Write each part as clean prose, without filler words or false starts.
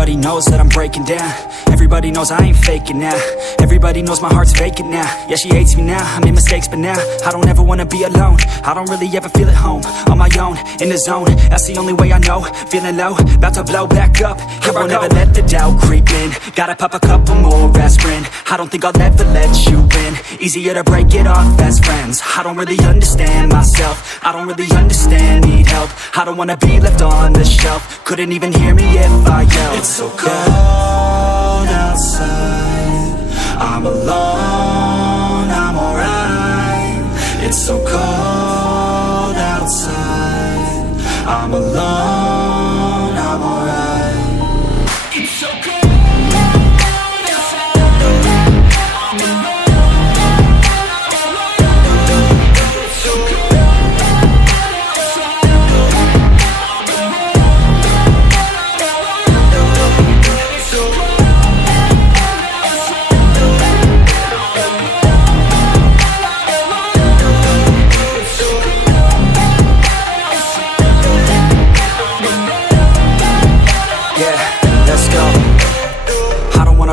Everybody knows that I'm breaking down. Everybody knows I ain't faking now. Everybody knows my heart's vacant now. Yeah, she hates me now, I made mistakes but now I don't ever wanna be alone. I don't really ever feel at home. On my own, in the zone, that's the only way I know. Feeling low, about to blow back up. Here I won't ever let the doubt creep in. Gotta pop a couple more aspirin. I don't think I'll ever let you in. Easier to break it off as friends. I don't really understand myself. I don't really understand, need help. I don't wanna be left on the shelf. Couldn't even hear me if I yelled. It's so cold outside. I'm alone, I'm alright. It's so cold outside. I'm alone, I'm alright. It's so cold.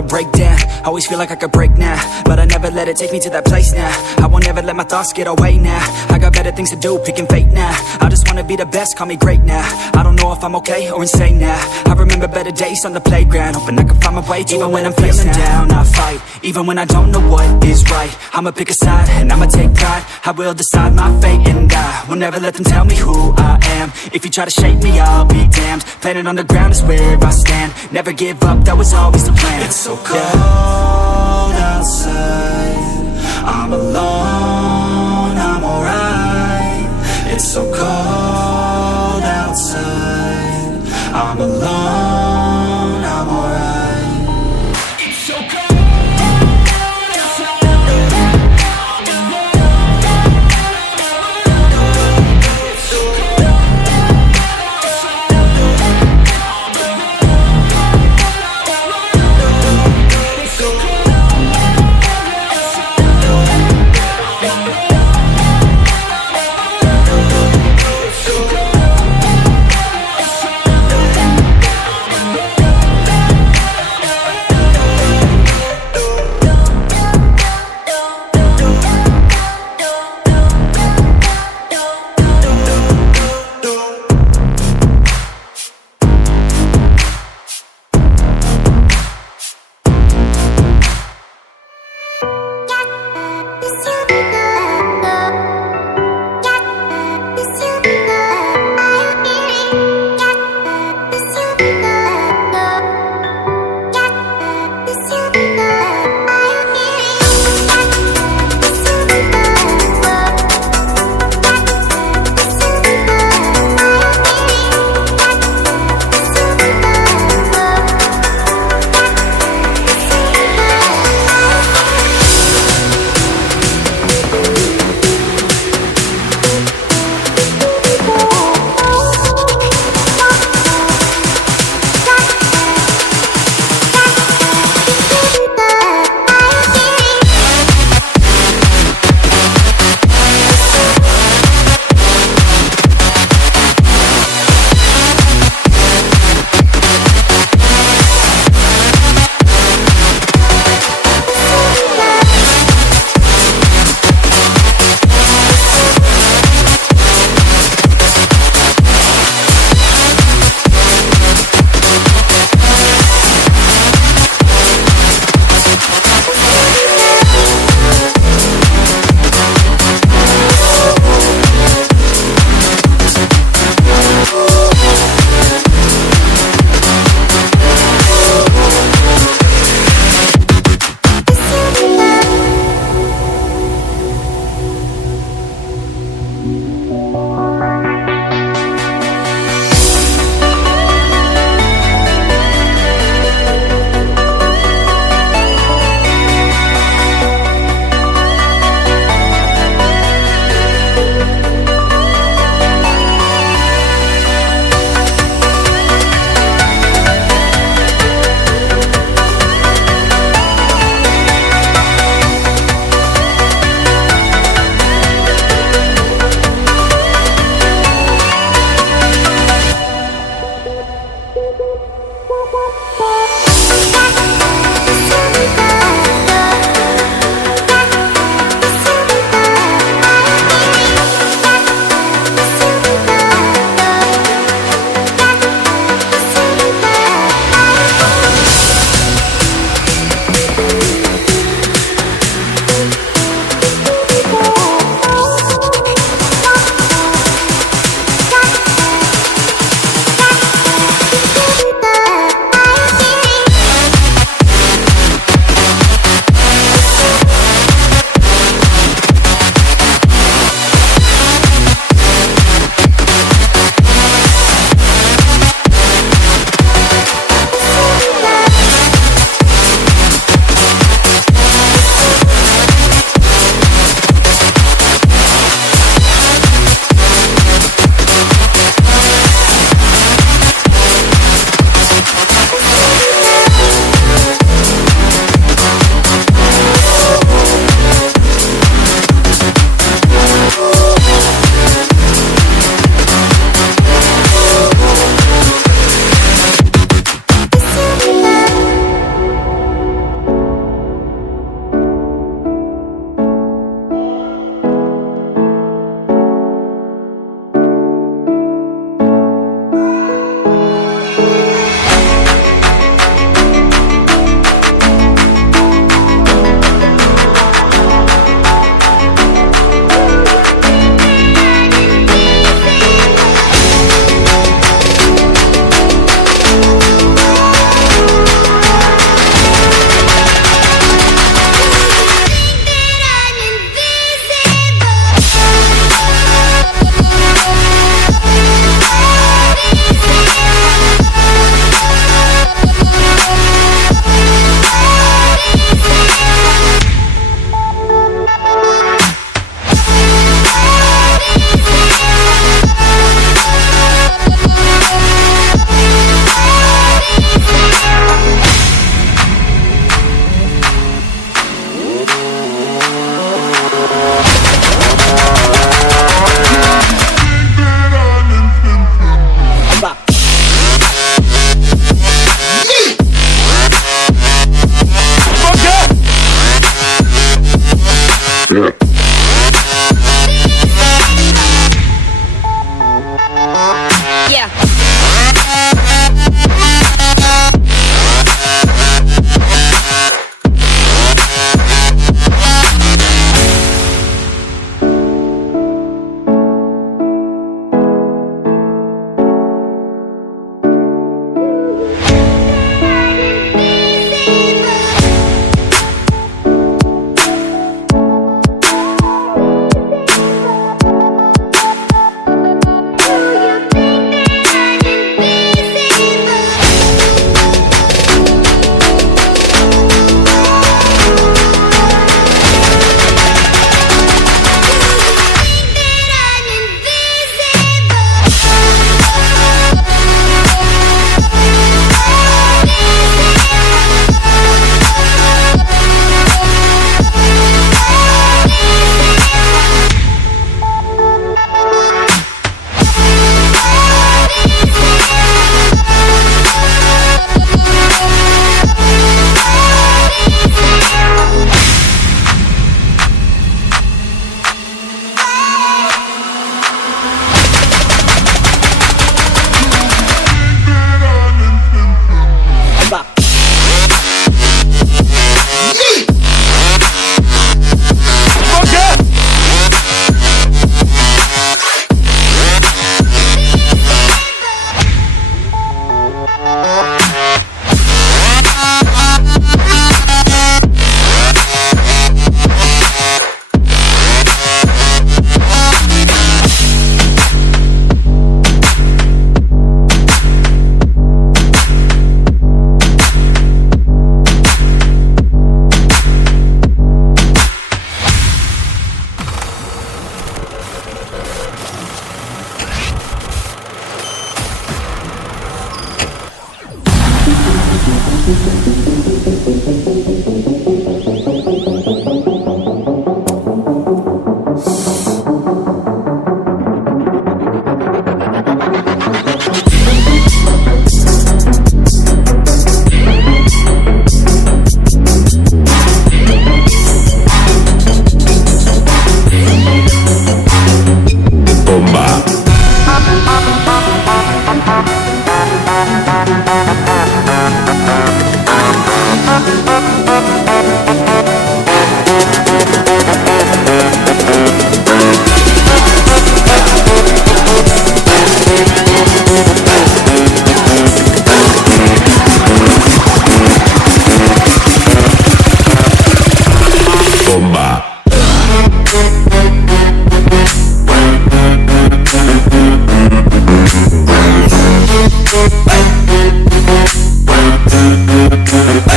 Break down, always feel like I could break now, but I never let it take me to that place now. I won't ever let my thoughts get away now. I got better things to do, picking fate now. I just wanna be the best, call me great now. I don't know if I'm okay or insane now. I remember better days on the playground, hoping I can find my way to even when I'm feeling down, I fight, even when I don't know what is right. I'ma pick a side, and I'ma take pride. I will decide my fate and I will never let them tell me who I am. If you try to shape me, I'll be damned. Planet on the ground is where I stand. Never give up, that was always the plan. It's so cold outside. I'm alone, I'm alright. It's so cold outside. I'm alone, I'm alright. It's so cold.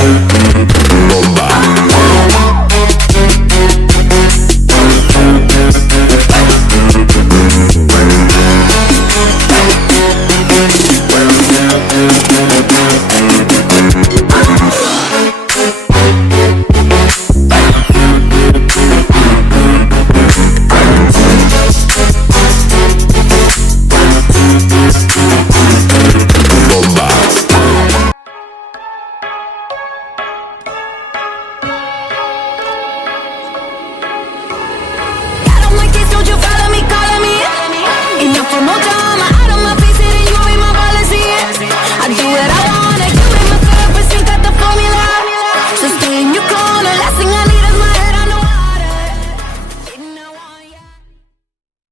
Pixellab.